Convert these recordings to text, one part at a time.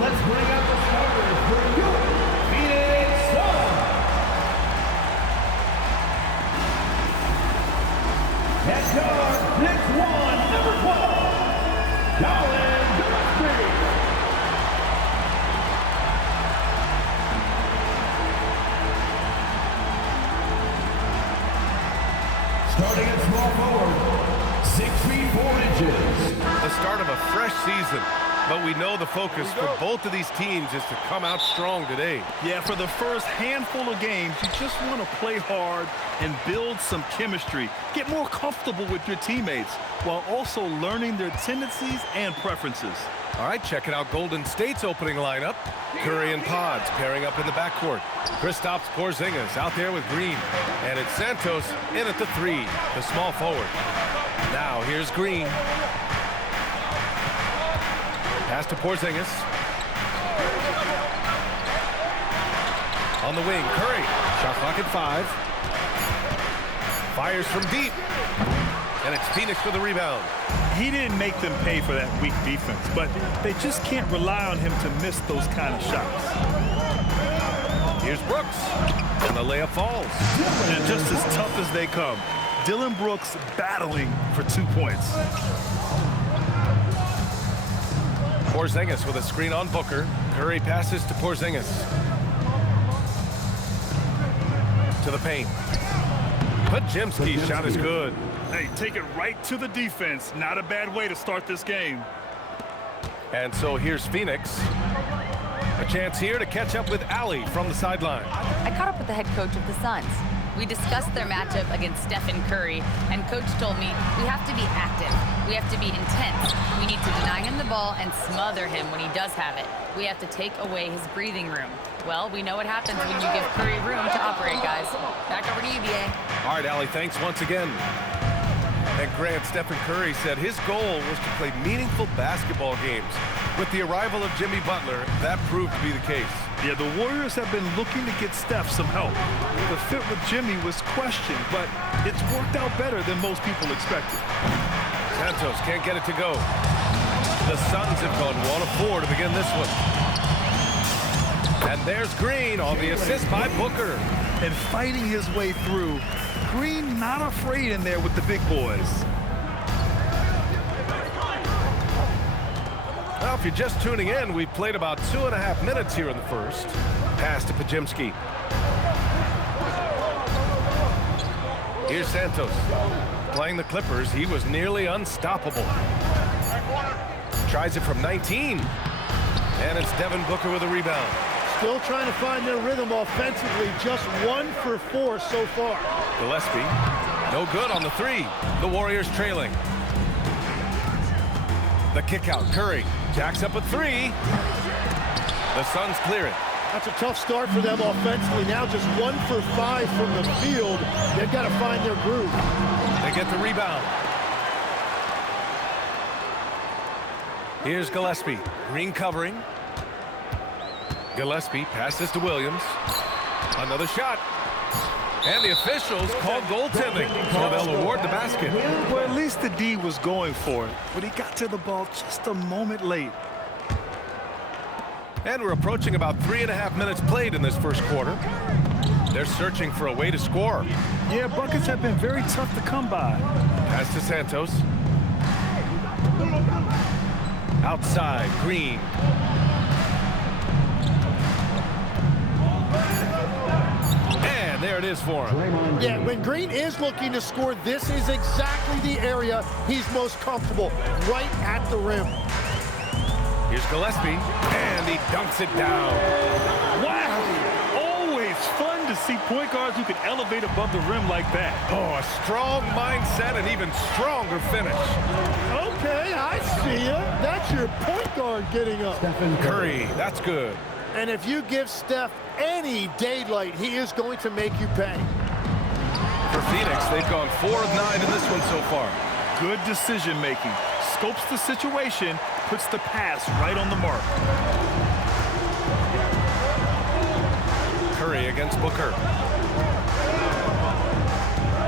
let's bring out the starters for your Phoenix Suns. At guard, Knicks 1, number 12, Colin Gillespie. Starting at small forward, 6 feet 4 inches. The start of a fresh season, but we know the focus for both of these teams is to come out strong today. Yeah, for the first handful of games, you just want to play hard and build some chemistry. Get more comfortable with your teammates while also learning their tendencies and preferences. All right, checking out Golden State's opening lineup. Curry and Pods pairing up in the backcourt. Kristaps Porzingis out there with Green. And it's Santos in at the 3, the small forward. Now here's Green. Pass to Porzingis. On the wing, Curry. Shot clock at 5. Fires from deep. And it's Phoenix for the rebound. He didn't make them pay for that weak defense, but they just can't rely on him to miss those kind of shots. Here's Brooks. And the layup falls. And just as tough as they come, Dillon Brooks battling for 2 points. Porzingis with a screen on Booker. Curry passes to Porzingis. To the paint. Pajimski's shot is good. Hey, take it right to the defense. Not a bad way to start this game. And so here's Phoenix. A chance here to catch up with Allie from the sideline. I caught up with the head coach of the Suns. We discussed their matchup against Stephen Curry, and Coach told me we have to be active. We have to be intense. We need to deny him the ball and smother him when he does have it. We have to take away his breathing room. Well, we know what happens when you give Curry room to operate, guys. Back over to you, BA. All right, Allie, thanks once again. And Grant, Stephen Curry said his goal was to play meaningful basketball games. With the arrival of Jimmy Butler, that proved to be the case. Yeah, the Warriors have been looking to get Steph some help. The fit with Jimmy was questioned, but it's worked out better than most people expected. Santos can't get it to go. The Suns have gone 1 of 4 to begin this one. And there's Green on the assist by Booker. And fighting his way through. Green not afraid in there with the big boys. Well, if you're just tuning in, we've played about 2.5 minutes here in the first. Pass to Pajimski. Here's Santos. Playing the Clippers, he was nearly unstoppable. Tries it from 19. And it's Devin Booker with a rebound. Still trying to find their rhythm offensively. Just 1 for 4 so far. Gillespie, no good on the 3. The Warriors trailing. The kick out, Curry jacks up a 3. The Suns clear it. That's a tough start for them offensively. Now just 1 for 5 from the field. They've got to find their groove. They get the rebound. Here's Gillespie. Green covering. Gillespie passes to Williams. Another shot. And the officials called goaltending, so they'll award the basket. Well, at least the D was going for it, but he got to the ball just a moment late. And we're approaching about 3.5 minutes played in this first quarter. They're searching for a way to score. Yeah, buckets have been very tough to come by. Pass to Santos. Outside, Green. And there it is for him. Yeah, when Green is looking to score, this is exactly the area he's most comfortable, right at the rim. Here's Gillespie, and he dunks it down. Wow! Always fun to see point guards who can elevate above the rim like that. Oh, a strong mindset and even stronger finish. Okay, I see you. That's your point guard getting up. Curry, that's good. And if you give Steph any daylight, he is going to make you pay. For Phoenix, they've gone 4 of 9 in this one so far. Good decision making. Scopes the situation, puts the pass right on the mark. Curry against Booker.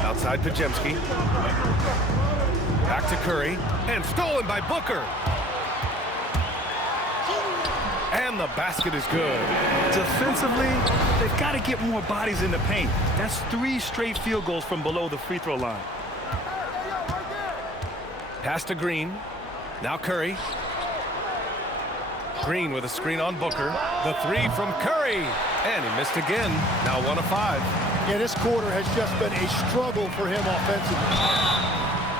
Outside Pajimski. Back to Curry, and stolen by Booker. And the basket is good. Defensively, they've got to get more bodies in the paint. That's 3 straight field goals from below the free throw line. Pass to Green. Now Curry. Green with a screen on Booker. The 3 from Curry. And he missed again. Now 1 of 5. Yeah, this quarter has just been a struggle for him offensively.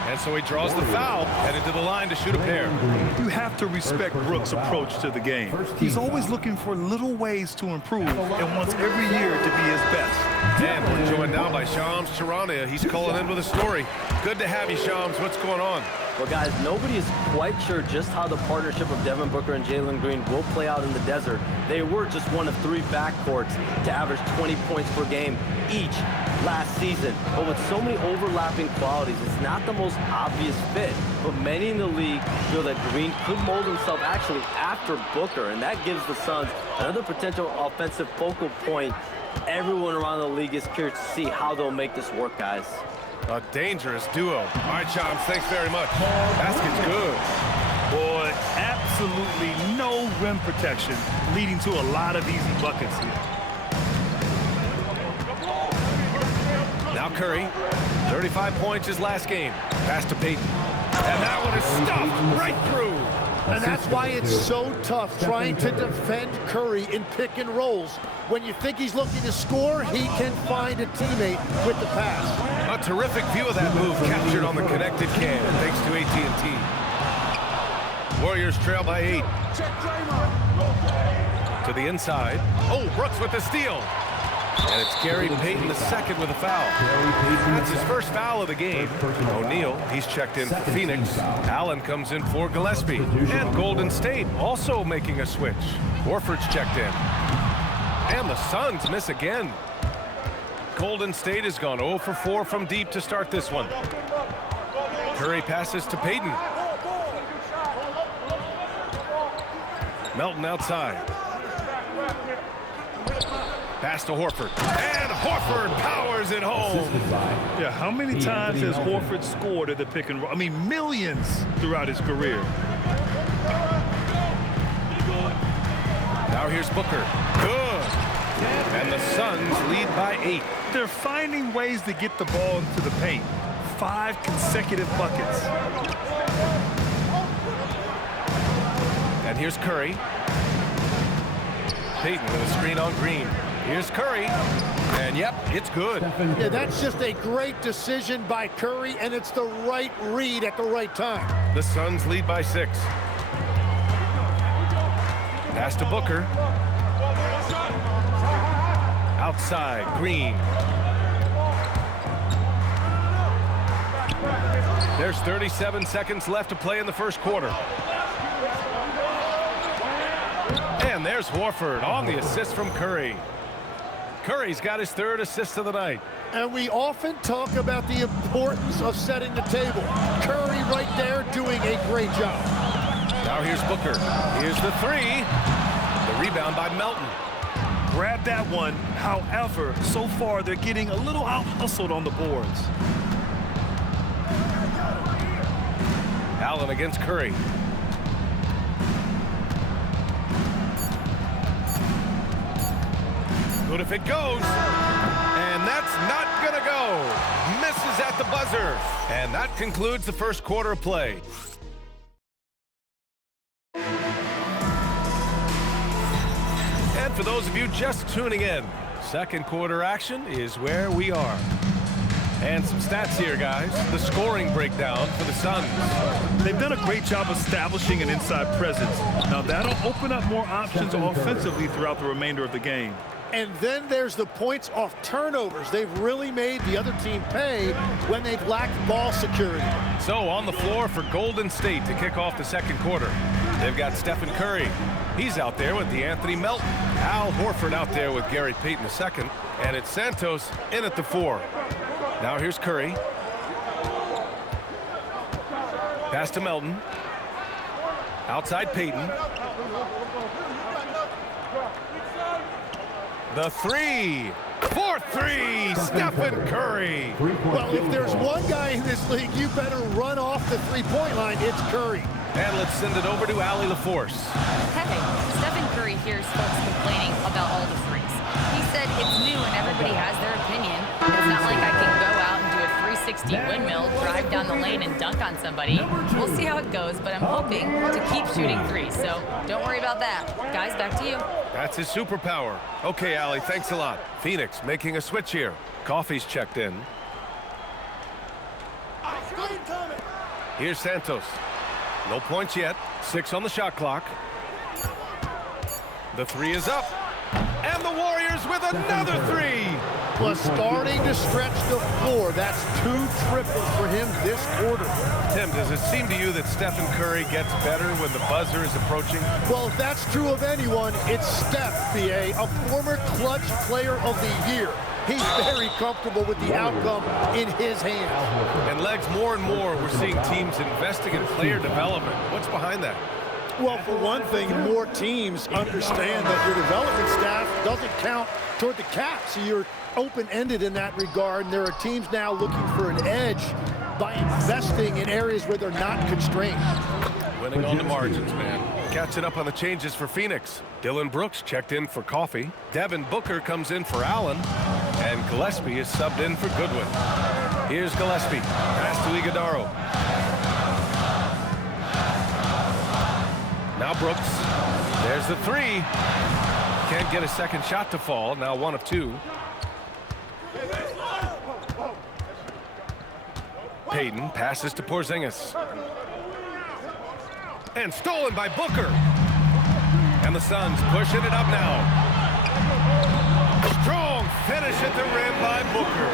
And so he draws the foul, headed to the line to shoot a pair. You have to respect Brooks' approach to the game. He's always looking for little ways to improve and wants every year to be his best. And we're joined now by Shams Charania. He's calling in with a story. Good to have you, Shams. What's going on? Well, guys, nobody is quite sure just how the partnership of Devin Booker and Jalen Green will play out in the desert. They were just one of 3 backcourts to average 20 points per game each last season. But with so many overlapping qualities, it's not the most obvious fit. But many in the league feel that Green could mold himself actually after Booker, and that gives the Suns another potential offensive focal point. Everyone around the league is curious to see how they'll make this work, guys. A dangerous duo. All right, Shams, thanks very much. Basket's good. Boy, absolutely no rim protection, leading to a lot of easy buckets here. Now Curry, 35 points his last game. Pass to Payton. And that one is stuffed right through. And that's why it's so tough trying to defend Curry in pick and rolls. When you think he's looking to score, he can find a teammate with the pass. A terrific view of that move captured on the connected cam, thanks to AT&T. Warriors trail by 8. To the inside. Oh, Brooks with the steal. And it's Gary Payton II with a foul. That's his first foul of the game. O'Neal, he's checked in for Phoenix. Allen comes in for Gillespie. And Golden State also making a switch. Horford's checked in. And the Suns miss again. Golden State has gone 0 for 4 from deep to start this one. Curry passes to Payton. Melton outside. Pass to Horford. And Horford powers it home. Yeah, how many times has Horford scored at the pick and roll? I mean, millions throughout his career. Now here's Booker. Good. And the Suns lead by 8. They're finding ways to get the ball into the paint. 5 consecutive buckets. And here's Curry. Payton with a screen on Green. Here's Curry. And yep, it's good. Yeah, that's just a great decision by Curry, and it's the right read at the right time. The Suns lead by 6. Pass to Booker. Outside, Green. There's 37 seconds left to play in the first quarter. And there's Horford on the assist from Curry. Curry's got his 3rd assist of the night. And we often talk about the importance of setting the table. Curry right there doing a great job. Now here's Booker. Here's the 3. The rebound by Melton. Grab that one. However, so far they're getting a little out-hustled on the boards. Allen against Curry. Good if it goes. And that's not gonna go. Misses at the buzzer. And that concludes the first quarter of play. And for those of you just tuning in, second quarter action is where we are. And some stats here, guys. The scoring breakdown for the Suns. They've done a great job establishing an inside presence. Now that'll open up more options offensively throughout the remainder of the game. And then there's the points off turnovers. They've really made the other team pay when they've lacked ball security. So on the floor for Golden State to kick off the second quarter, they've got Stephen Curry. He's out there with DeAnthony Melton. Al Horford out there with Gary Payton II. And it's Santos in at the 4. Now here's Curry. Pass to Melton. Outside Payton. The 3. 4-3. Stephen Curry. Well, if there's one guy in this league, you better run off the three-point line. It's Curry. And let's send it over to Allie LaForce. Hey, Stephen Curry hears folks complaining about all the threes. He said it's new and everybody has their opinion. It's not like I can go out and do a 360 windmill, drive down the lane, and dunk on somebody. We'll see how it goes, but I'm hoping to keep shooting threes, so don't worry about that. Guys, back to you. That's his superpower. Okay, Allie, thanks a lot. Phoenix making a switch here. Coffey's checked in. Here's Santos. No points yet. 6 on the shot clock. The 3 is up. And the Warriors with another 3. Was starting to stretch the floor. That's 2 triples for him this quarter. Tim, does it seem to you that Stephen Curry gets better when the buzzer is approaching? Well, if that's true of anyone, it's Steph, B.A., a former clutch player of the year. He's very comfortable with the outcome in his hands. And Legs, more and more, we're seeing teams investing in player development. What's behind that? Well, for one thing, more teams understand that your development staff doesn't count toward the cap, so you're open-ended in that regard, and there are teams now looking for an edge by investing in areas where they're not constrained. Winning on the margins, man. Catching up on the changes for Phoenix. Dylan Brooks checked in for Coffey. Devin Booker comes in for Allen. And Gillespie is subbed in for Goodwin. Here's Gillespie. Pass to Iguodaro. Now Brooks. There's the 3. Can't get a second shot to fall. Now 1 of 2. Payton passes to Porzingis. And stolen by Booker. And the Suns pushing it up now. Strong finish at the rim by Booker.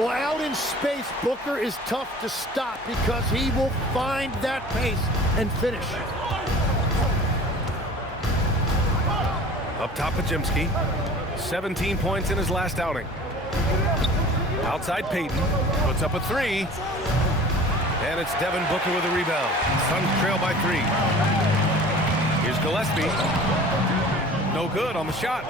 Well, out in space, Booker is tough to stop because he will find that pace and finish. Up top, Pajemski. 17 points in his last outing. Outside Payton. Puts up a 3. And it's Devin Booker with a rebound. Suns trail by 3. Here's Gillespie. No good on the shot.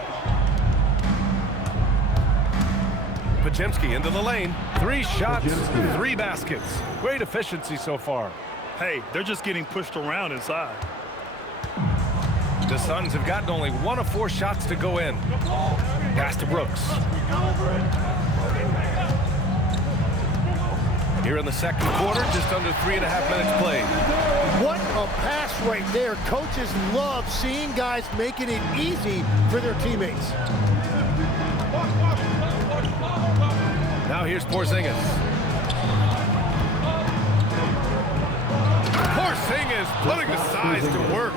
Pajemski into the lane. 3 shots, 3 baskets. Great efficiency so far. Hey, they're just getting pushed around inside. The Suns have gotten only 1 of 4 shots to go in. Pass to Brooks. Here in the second quarter, just under 3.5 minutes played. What a pass right there. Coaches love seeing guys making it easy for their teammates. Now here's Porzingis. Porzingis putting the size to work.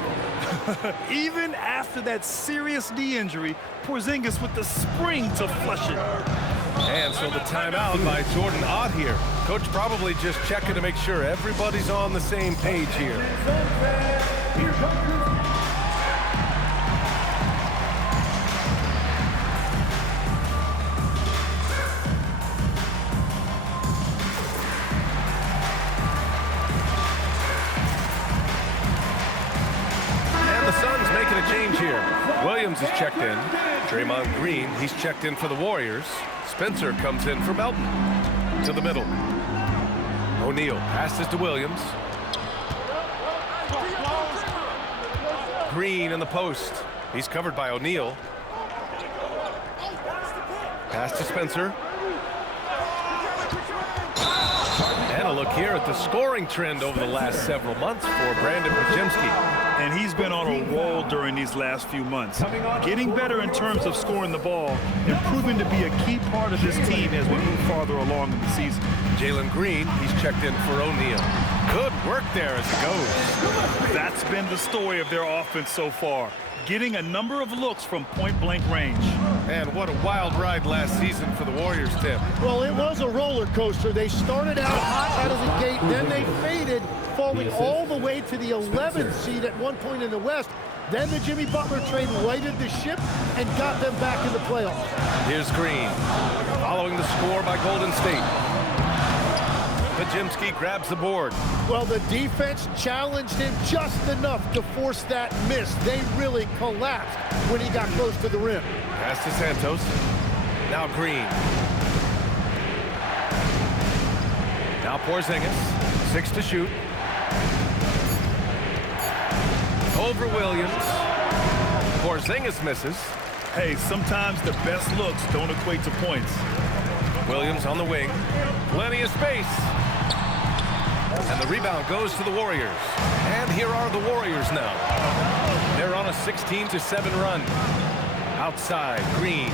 Even after that serious knee injury, Porzingis with the spring to flush it. And so the timeout by Jordan Ott here. Coach probably just checking to make sure everybody's on the same page here. And the Suns making a change here. Williams is checked in. Draymond Green, he's checked in for the Warriors. Spencer comes in for Melton. To the middle. O'Neal passes to Williams. Green in the post. He's covered by O'Neal. Pass to Spencer. And a look here at the scoring trend over the last several months for Brandon Pajemski. And he's been on a roll during these last few months. Getting better in terms of scoring the ball and proving to be a key part of this team as we move farther along in the season. Jalen Green, he's checked in for O'Neal. Good work there as it goes. That's been the story of their offense so far. Getting a number of looks from point-blank range. And what a wild ride last season for the Warriors, Tim. Well, it was a roller coaster. They started out hot out of the gate, then they faded, falling all the way to the 11th seed at one point in the West. Then the Jimmy Butler trade righted the ship and got them back in the playoffs. Here's Green, following the score by Golden State. Pajemski grabs the board. Well, the defense challenged him just enough to force that miss. They really collapsed when he got close to the rim. Pass to Santos. Now Green. Now Porzingis. 6 to shoot. over Williams. Porzingis misses. Hey, sometimes the best looks don't equate to points. Williams on the wing. Plenty of space. And the rebound goes to the Warriors. And here are the Warriors now. They're on a 16-7 run. Outside, Green.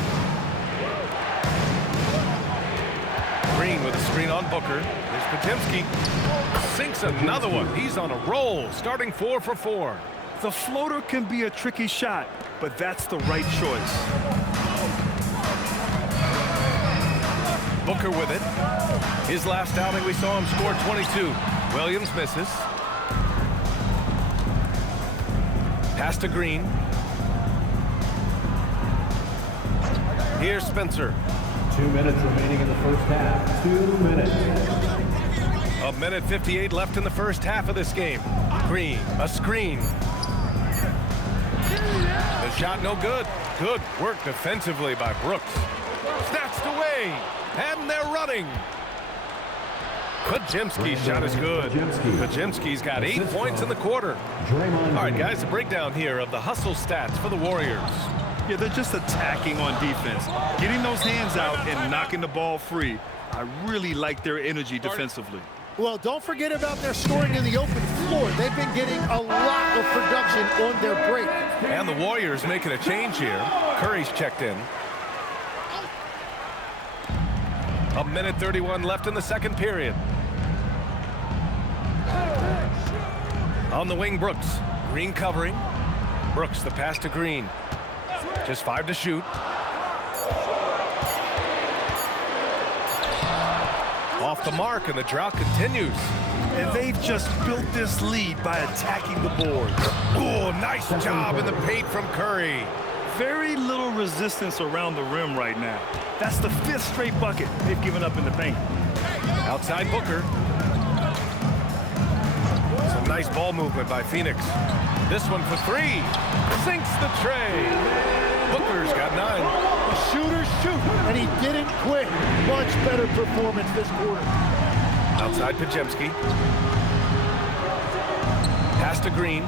Green with a screen on Booker. There's Podziemski. Sinks another one. He's on a roll, starting 4 for 4. The floater can be a tricky shot, but that's the right choice. Booker with it. His last outing, we saw him score 22. Williams misses. Pass to Green. Here's Spencer. 2 minutes remaining in the first half. 2 minutes. A minute 58 left in the first half of this game. Green, a screen. The shot no good. Good work defensively by Brooks. Snatched away, and they're running. Podziemski's shot is good. Podziemski's got 8 points in the quarter. All right, guys, a breakdown here of the hustle stats for the Warriors. Yeah, they're just attacking on defense, getting those hands out and knocking the ball free. I really like their energy defensively. Well, don't forget about their scoring in the open floor. They've been getting a lot of production on their break. And the Warriors making a change here. Curry's checked in. A minute 31 left in the second period. On the wing, Brooks. Green covering. Brooks, the pass to Green. Just 5 to shoot. Off the mark, and the drought continues. And they've just built this lead by attacking the board. Oh, nice job in the paint from Curry. Very little resistance around the rim right now. That's the 5th straight bucket they've given up in the paint. Outside Booker. Some nice ball movement by Phoenix. This one for 3. Sinks the tray. Booker's got 9. The shooters shoot, and he didn't quit. Much better performance this quarter. Outside Podziemski. Pass to Green.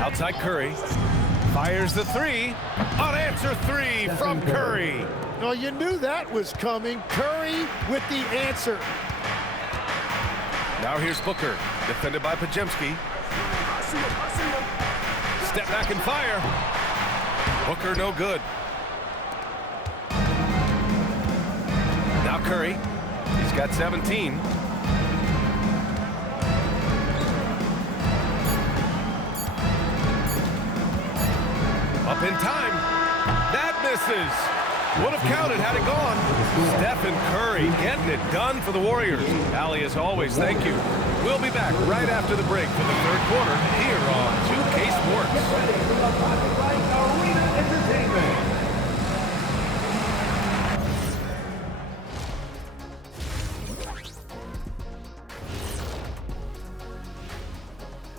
Outside Curry. Fires the 3. Unanswered 3 from Curry. Well, you knew that was coming. Curry with the answer. Now here's Booker, defended by Podziemski. Step back and fire. Booker no good. Now Curry. He's got 17. Up in time. That misses. Would have counted had it gone. Stephen Curry getting it done for the Warriors. Allie, as always, thank you. We'll be back right after the break for the third quarter here on 2K Sports.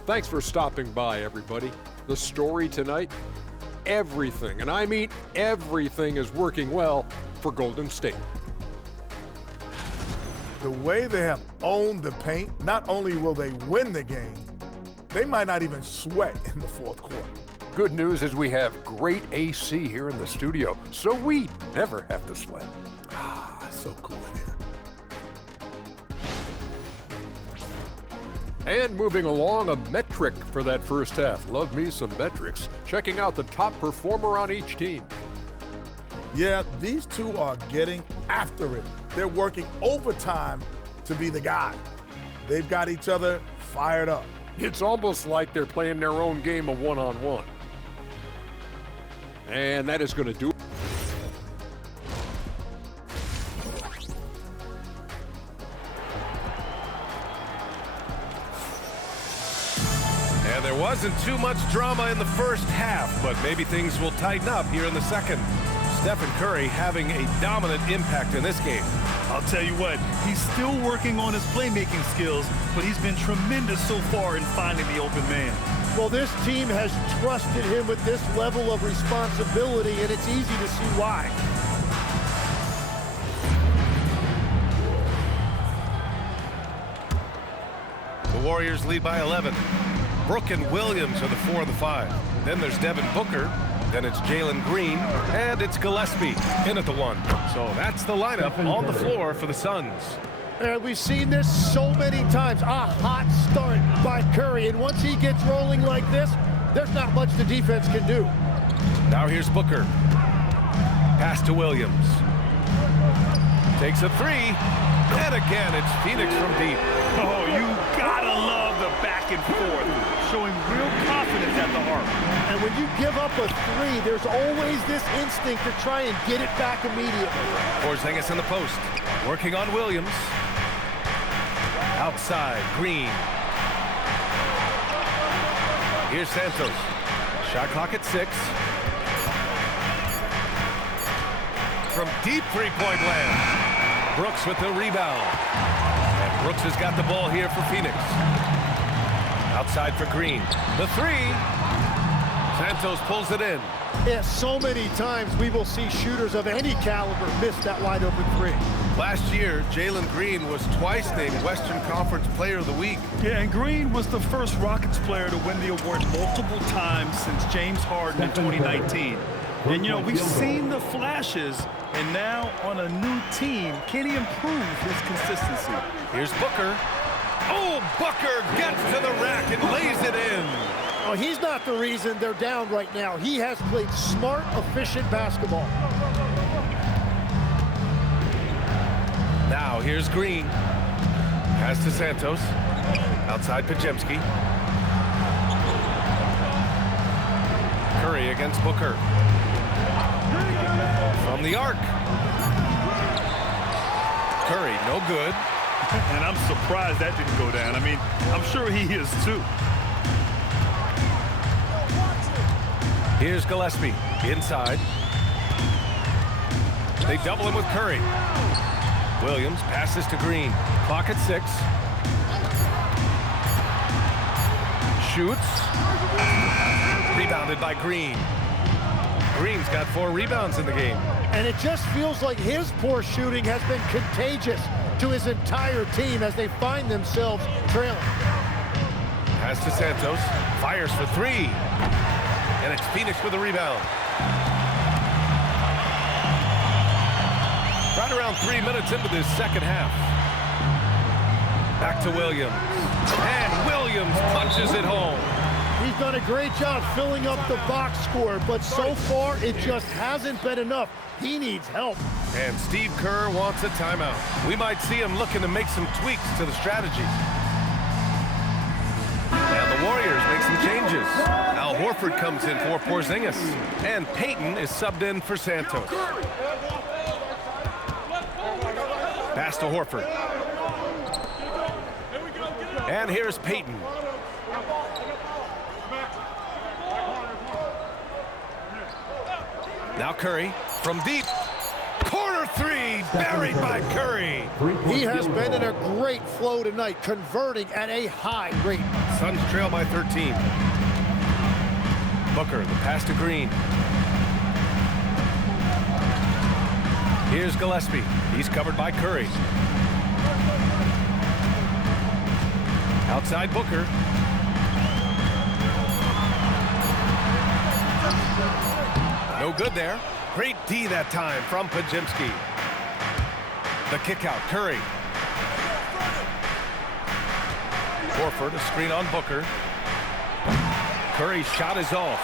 Thanks for stopping by, everybody. The story tonight, everything, and I mean everything, is working well for Golden State. The way they have owned the paint, not only will they win the game, they might not even sweat in the fourth quarter. Good news is we have great AC here in the studio, so we never have to sweat. Ah, so cool in here. And moving along, a metric for that first half. Love me some metrics. Checking out the top performer on each team. Yeah, these two are getting after it. They're working overtime to be the guy. They've got each other fired up. It's almost like they're playing their own game of one-on-one. And that is going to do it. And there wasn't too much drama in the first half, but maybe things will tighten up here in the second. Stephen Curry having a dominant impact in this game. I'll tell you what, he's still working on his playmaking skills, but he's been tremendous so far in finding the open man. Well, this team has trusted him with this level of responsibility, and it's easy to see why. The Warriors lead by 11. Brooke and Williams are the 4 and the 5. Then there's Devin Booker. Then it's Jalen Green. And it's Gillespie in at the 1. So that's the lineup on the floor for the Suns. And we've seen this so many times. A hot start by Curry. And once he gets rolling like this, there's not much the defense can do. Now here's Booker. Pass to Williams. Takes a 3. And again, it's Phoenix from deep. Oh, you gotta love the back and forth, showing real confidence at the arc. And when you give up a 3, there's always this instinct to try and get it back immediately. Porzingis in the post. Working on Williams. Outside, Green. Here's Santos. Shot clock at 6. From deep three-point land. Brooks with the rebound. And Brooks has got the ball here for Phoenix. Outside for Green. The 3. Santos pulls it in. Yeah, so many times we will see shooters of any caliber miss that wide open 3. Last year, Jalen Green was twice named Western Conference Player of the Week. Yeah, and Green was the first Rockets player to win the award multiple times since James Harden in 2019. And, you know, we've seen the flashes, and now on a new team, can he improve his consistency? Here's Booker. Oh, Booker gets to the rack and lays it in. Oh, he's not the reason they're down right now. He has played smart, efficient basketball. Now here's Green. Pass to Santos. Outside Podziemski. Curry against Booker. From the arc. Curry, no good. And I'm surprised that didn't go down. I mean, I'm sure he is too. Here's Gillespie. Inside. They double him with Curry. Williams passes to Green. Clock at 6. Shoots. Rebounded by Green. Green's got 4 rebounds in the game. And it just feels like his poor shooting has been contagious to his entire team as they find themselves trailing. Pass to Santos. Fires for 3. And it's Phoenix with a rebound. Right around 3 minutes into this second half. Back to Williams. And Williams punches it home. He's done a great job filling up the box score, but so far it just hasn't been enough. He needs help. And Steve Kerr wants a timeout. We might see him looking to make some tweaks to the strategy. And the Warriors make some changes. Al Horford comes in for Porzingis. And Payton is subbed in for Santos. Pass to Horford. And here's Payton. Now Curry from deep. Corner 3 buried by Curry. He has been in a great flow tonight, converting at a high rate. Suns trail by 13. Booker, the pass to Green. Here's Gillespie. He's covered by Curry. Outside Booker. No good there. Great D that time from Podziemski. The kick out, Curry. Horford, a screen on Booker. Curry's shot is off.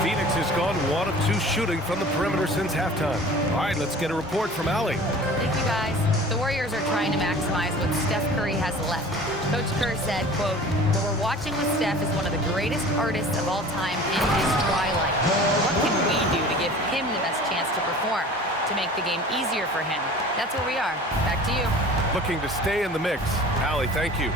Phoenix has gone 1 of 2 shooting from the perimeter since halftime. All right, let's get a report from Allie. Thank you, guys. The Warriors are trying to maximize what Steph Curry has left. Coach Kerr said, quote, "What we're watching with Steph is one of the greatest artists of all time in his twilight. What can we do to give him the best chance to perform, to make the game easier for him?" That's where we are. Back to you. Looking to stay in the mix. Allie, thank you.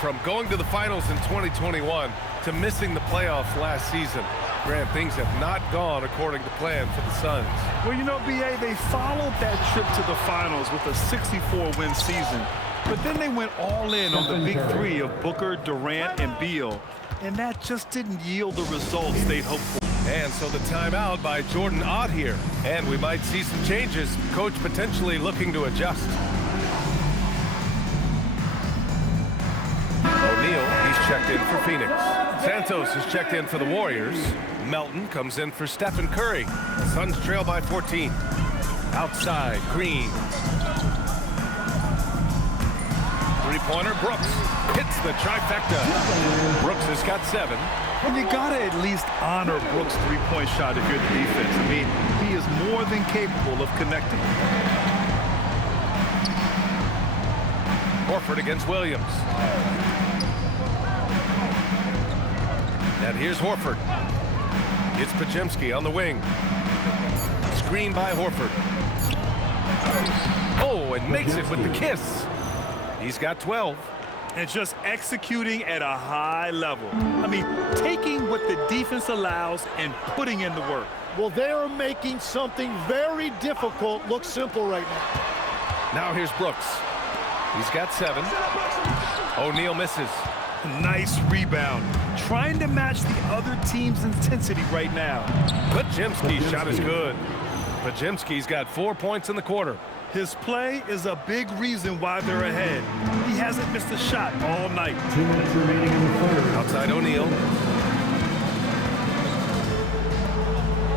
From going to the finals in 2021 to missing the playoffs last season, Grant, things have not gone according to plan for the Suns. Well, you know, B.A., they followed that trip to the finals with a 64-win season. But then they went all in on the big 3 of Booker, Durant, and Beal. And that just didn't yield the results they'd hoped for. And so the timeout by Jordan Ott here. And we might see some changes. Coach potentially looking to adjust. checked in for Phoenix. Santos is checked in for the Warriors. Melton comes in for Stephen Curry. Suns trail by 14. Outside, Green. Three-pointer, Brooks hits the trifecta. Brooks has got 7. And you gotta at least honor Brooks' three-point shot if you're the defense. I mean, he is more than capable of connecting. Horford against Williams. And here's Horford. It's Podziemski on the wing. Screen by Horford. Oh, and makes it with the kiss. He's got 12. And just executing at a high level. I mean, taking what the defense allows and putting in the work. Well, they are making something very difficult look simple right now. Now here's Brooks. He's got 7. O'Neal misses. Nice rebound. Trying to match the other team's intensity right now. Podziemski's shot is good. Podziemski's got 4 points in the quarter. His play is a big reason why they're ahead. He hasn't missed a shot all night. 2 minutes remaining in the third. Outside O'Neal.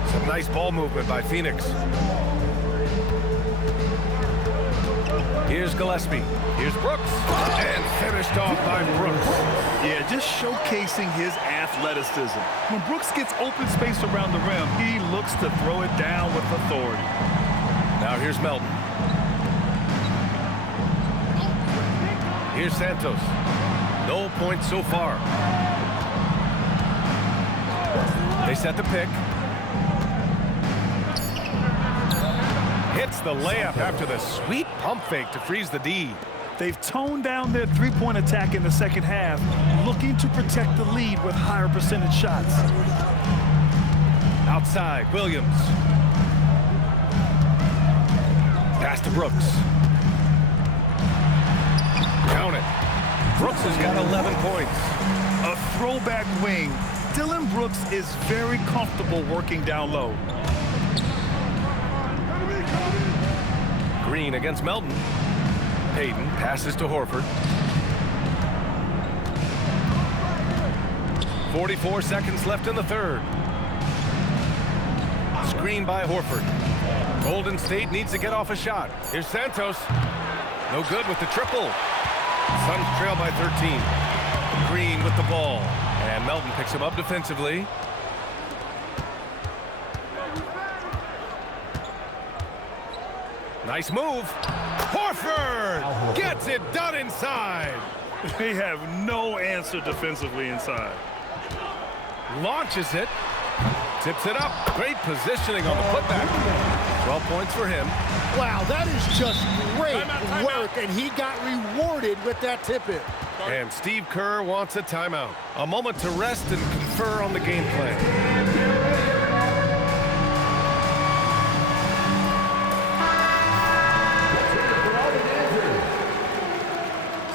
Some nice ball movement by Phoenix. Here's Gillespie. Here's Brooks. And finished off by Brooks. Yeah, just showcasing his athleticism. When Brooks gets open space around the rim, he looks to throw it down with authority. Now here's Melton. Here's Santos. No points so far. They set the pick. Hits the layup after the sweet pump fake to freeze the D. They've toned down their three-point attack in the second half, looking to protect the lead with higher percentage shots. Outside, Williams. Pass to Brooks. Count it. Brooks has got 11 points. A throwback wing. Dillon Brooks is very comfortable working down low. Green against Melton. Hayden passes to Horford. 44 seconds left in the third. Screen by Horford. Golden State needs to get off a shot. Here's Santos. No good with the triple. Suns trail by 13. Green with the ball. And Melton picks him up defensively. Nice move. Horford gets it done inside. They have no answer defensively inside. Launches it. Tips it up. Great positioning on the putback. 12 points for him. Wow, that is just great work, and he got rewarded with that tip-in. And Steve Kerr wants a timeout. A moment to rest and confer on the game plan.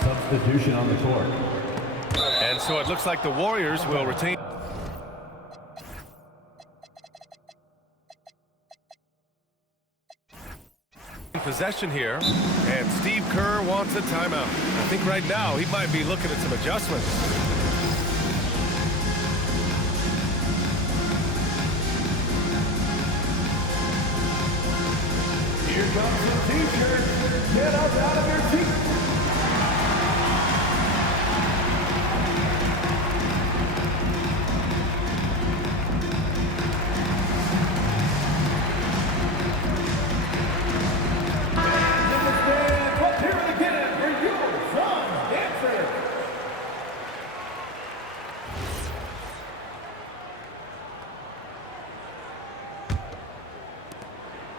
Substitution on the court. And so it looks like the Warriors will retain possession here, and Steve Kerr wants a timeout. I think right now he might be looking at some adjustments. Here comes the T-shirt. Get up out of your seat.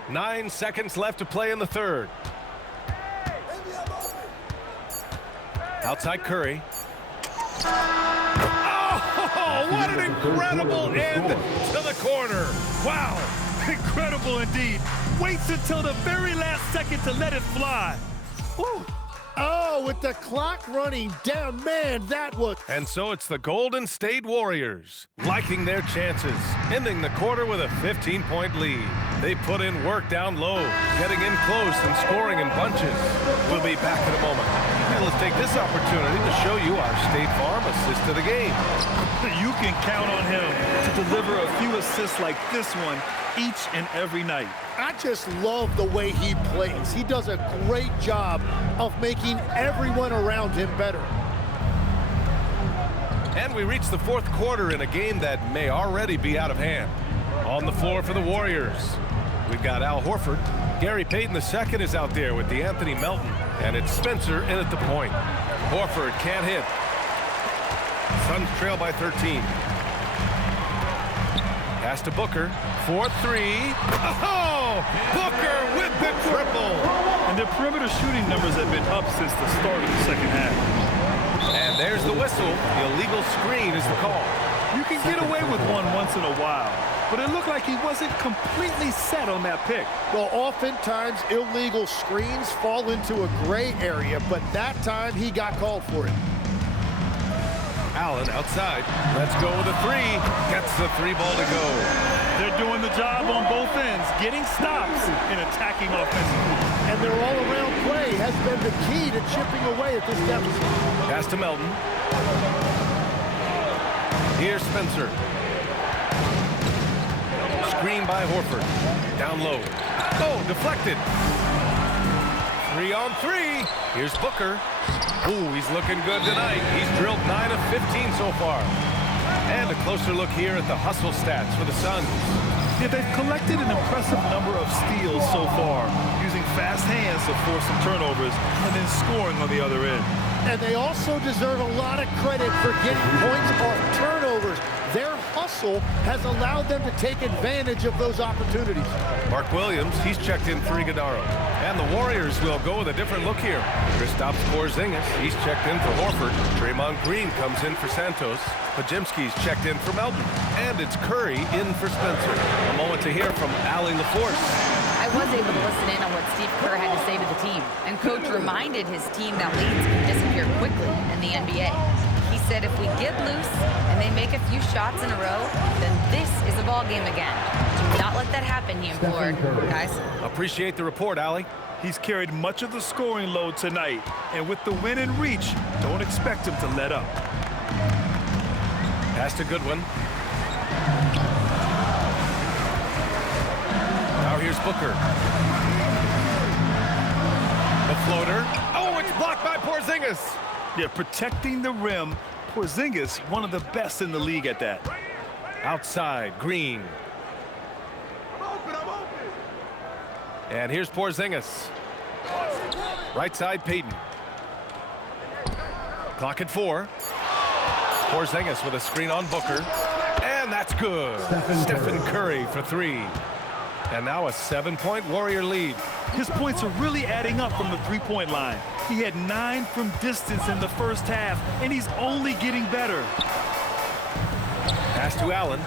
Nine seconds left to play in the third. Outside Curry. Oh, what an incredible end to the corner. Wow, incredible indeed. Waits until the very last second to let it fly. Woo. Oh, with the clock running down, man, that was... And so it's the Golden State Warriors liking their chances, ending the quarter with a 15-point lead. They put in work down low, getting in close and scoring in bunches. We'll be back in a moment. let's take this opportunity to show you our State Farm assist of the game. You can count on him to deliver a few assists like this one each and every night. I just love the way he plays. He does a great job of making everyone around him better. And we reach the fourth quarter in a game that may already be out of hand. On the floor for the Warriors, we've got Al Horford. Gary Payton II is out there with DeAnthony Melton. And it's Spencer in at the point. Horford can't hit. Suns trail by 13. Pass to Booker. 4-3. Oh! Booker with the triple! And their perimeter shooting numbers have been up since the start of the second half. And there's the whistle. The illegal screen is the call. You can get away with one once in a while, but it looked like he wasn't completely set on that pick. Well, oftentimes illegal screens fall into a gray area, but that time he got called for it. Allen outside. Let's go with a three. Gets the three ball to go. They're doing the job on both ends, getting stops and attacking offensively. And their all-around play has been the key to chipping away at this deficit. Pass to Melton. Here's Spencer. Screen by Horford. Down low. Oh, deflected. 3-on-3. Here's Booker. Ooh, he's looking good tonight. He's drilled 9 of 15 so far. And a closer look here at the hustle stats for the Suns. Yeah, they've collected an impressive number of steals so far, using fast hands to force some turnovers and then scoring on the other end. And they also deserve a lot of credit for getting points off turnovers. Their hustle has allowed them to take advantage of those opportunities. Mark Williams, he's checked in for Iguodala. And the Warriors will go with a different look here. Kristaps Porzingis, he's checked in for Horford. Draymond Green comes in for Santos. Pajimski's checked in for Melton. And it's Curry in for Spencer. A moment to hear from Allie LaForce. I was able to listen in on what Steve Kerr had to say to the team. And Coach reminded his team that leads can disappear quickly in the NBA. He said if we get loose and they make a few shots in a row, then this is a ball game again. Do not let that happen, he implored. Guys. Appreciate the report, Allie. He's carried much of the scoring load tonight, and with the win in reach, don't expect him to let up. Pass to Goodwin. Now here's Booker. The floater. Oh, it's blocked by Porzingis. Yeah, protecting the rim. Porzingis, one of the best in the league at that. Outside, Green. And here's Porzingis. Right side, Payton. Clock at 4. Porzingis with a screen on Booker. And that's good. Stephen Curry for 3. And now a 7-point Warrior lead. His points are really adding up from the three-point line. He had 9 from distance in the first half, and he's only getting better. Pass to Allen.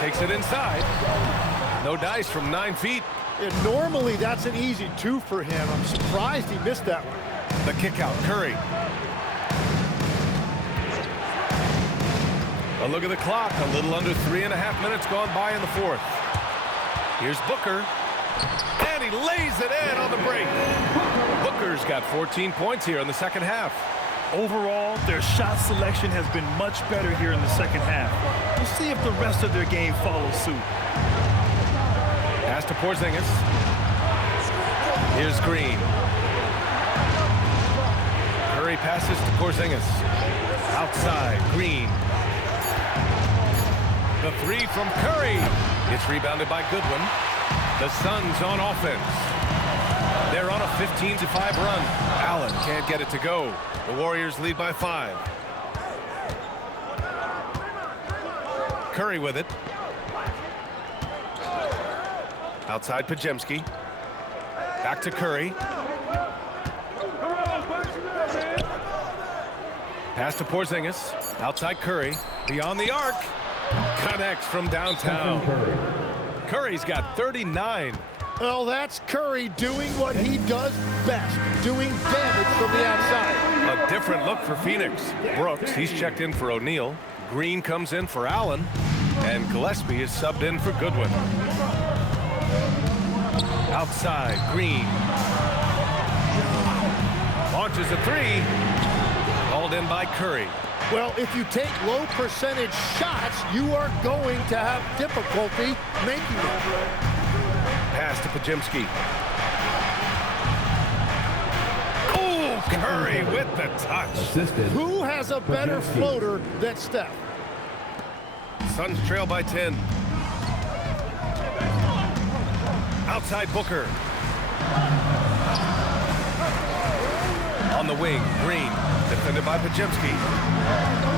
Takes it inside. No dice from 9 feet. And normally that's an easy 2 for him. I'm surprised he missed that one. The kick out, Curry. A look at the clock. A little under 3.5 minutes gone by in the fourth. Here's Booker. And he lays it in on the break. Booker's got 14 points here in the second half. Overall, their shot selection has been much better here in the second half. We'll see if the rest of their game follows suit. Pass to Porzingis. Here's Green. Curry passes to Porzingis. Outside, Green. The 3 from Curry. It's rebounded by Goodwin. The Suns on offense. They're on a 15-5 run. Allen can't get it to go. The Warriors lead by 5. Curry with it. Outside Pajemski. Back to Curry. Pass to Porzingis. Outside Curry. Beyond the arc. Connects from downtown. Curry's got 39. Well, that's Curry doing what he does best, doing damage from the outside. A different look for Phoenix. Brooks, he's checked in for O'Neal. Green comes in for Allen. And Gillespie is subbed in for Goodwin. Outside, Green. Launches a three. Called in by Curry. Well, if you take low percentage shots, you are going to have difficulty making them. Pass to Pajemski. Oh, Curry with the touch. Who has a better floater than Steph? Suns trail by 10. Outside Booker. On the wing, Green. Defended by Pajemski.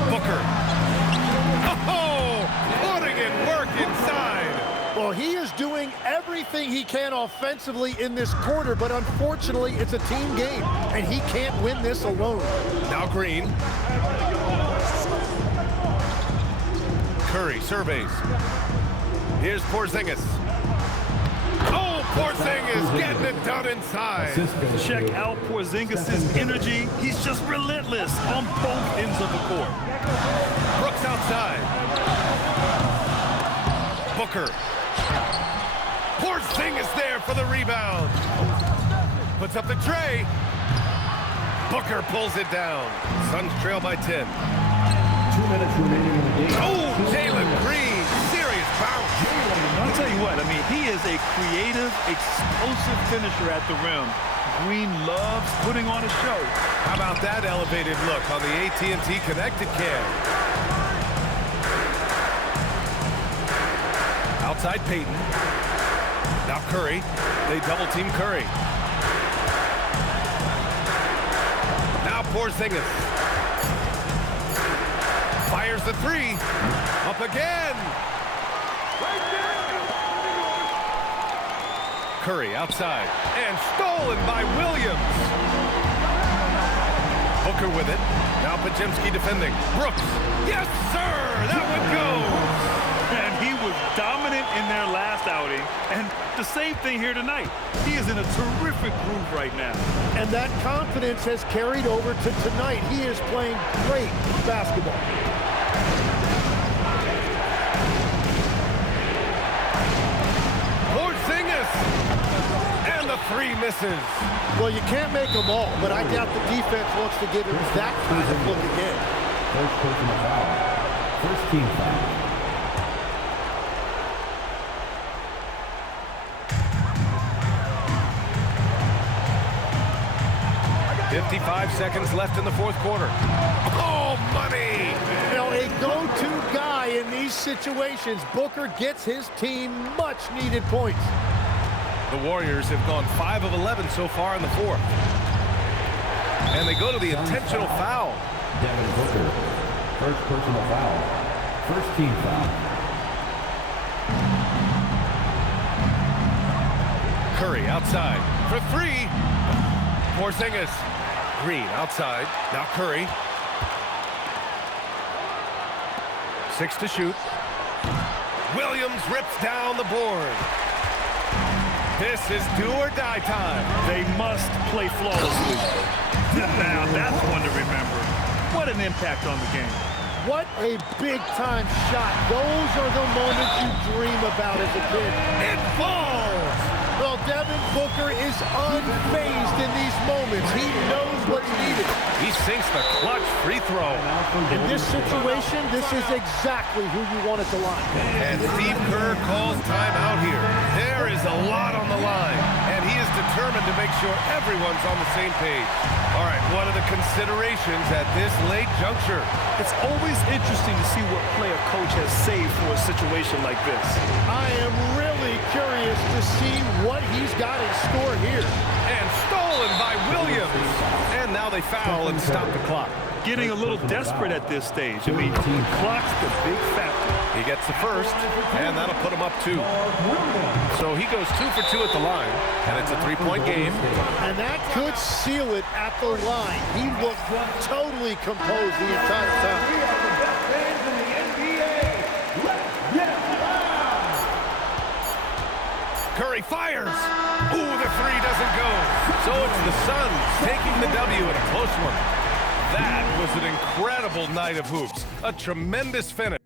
Booker. Oh, putting in work inside. Well, he is doing everything he can offensively in this quarter, but unfortunately, it's a team game, and he can't win this alone. Now Green. Curry surveys. Here's Porzingis. Oh, Porzingis getting it done inside. Check out Porzingis' energy. He's just relentless on both ends of the court. Brooks outside. Booker. Porzingis there for the rebound. Puts up the tray. Booker pulls it down. Suns trail by 10. 2 minutes remaining in the game. Oh, Jalen Green. Serious bounce. I'll tell you what, I mean, he is a creative, explosive finisher at the rim. Green loves putting on a show. How about that elevated look on the AT&T connected cam? Outside Payton. Now Curry. They double team Curry. Now Porzingis. Fires the three. Up again. Curry outside. And stolen by Williams. Booker with it. Now Pajemski defending. Brooks. Yes, sir. That one goes. And he was dominant in their last outing. And the same thing here tonight. He is in a terrific groove right now. And that confidence has carried over to tonight. He is playing great basketball. Porzingis. And the three misses. Well, you can't make them all, but I doubt the defense wants to give him that kind of look again. First personal foul. First team foul. 55 seconds left in the fourth quarter. Oh, money! You know, a go-to guy in these situations. Booker gets his team much-needed points. The Warriors have gone 5 of 11 so far in the fourth. And they go to the intentional foul. Devin Booker. First personal foul. First team foul. Curry outside for three. Porzingis. Green outside. Now Curry. 6 to shoot. Williams rips down the board. This is do or die time. They must play flawlessly. Now, that's one to remember. What an impact on the game. What a big-time shot. Those are the moments you dream about as a kid. It falls! Well, Devin Booker is unfazed in these moments. He knows what's needed. He sinks the clutch free throw. In this situation, this is exactly who you want at the line. And Steve Kerr calls timeout here. There is a lot on the line, and he is determined to make sure everyone's on the same page. All right, what are the considerations at this late juncture? It's always interesting to see what play a coach has saved for a situation like this. I am really curious to see what he's got in store here. And stolen by Williams. And now they foul and stop the clock. Getting a little desperate at this stage. I mean, clock's the big factor. He gets the first, and that'll put him up 2. So he goes 2 for 2 at the line, and it's a 3-point game. And that could seal it at the line. He looked totally composed the entire time. Curry fires. Ooh, the three doesn't go. So it's the Suns taking the W in a close one. That was an incredible night of hoops. A tremendous finish.